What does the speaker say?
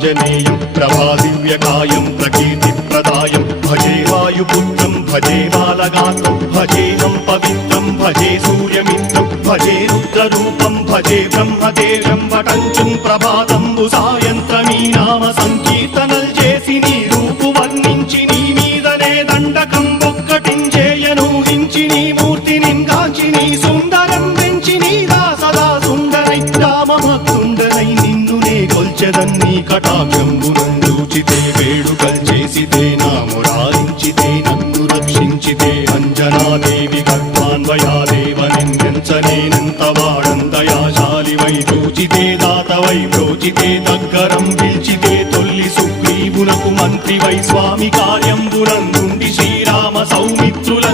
ఆంజనేయం ప్రభాదివ్యకాయం ప్రకీర్తిప్రదాయం భజే వాయుపుత్రం భజే బాలగాత్రం భజేహం పవిత్రం భజే సూర్యమిత్రం భజే రుద్రరూపం భజే బ్రహ్మదేవం వటంచుం ప్రభాతంబు సాయంత్రమీ నామ సంకీర్తనల్ చేసి నీ రూపు వర్ణించి నీ మీదనే దండకం ఒక్కటించేయనూహించి నీ మూర్తిని కాంచి నీ సుందరం పెంచి నీదా సదా సుందరై రామభక్తుండనై నిన్నునే కొల్చెదన్నీ కటాక్షంబునందూచితే వేడుకల్ చేసితే నా మురారించితే నన్ను రక్షించితే అంజనాదేవి గర్భాన్వయాదేవనెంచనేనంత వాడంతయాశాలివై చూచితే దాతవై బ్రోచితే దగ్గరం పిల్చితే తొల్లి సుగ్రీవునకు మంత్రివై స్వామి కార్యంబునందుండి శ్రీరామ సౌమిత్రుల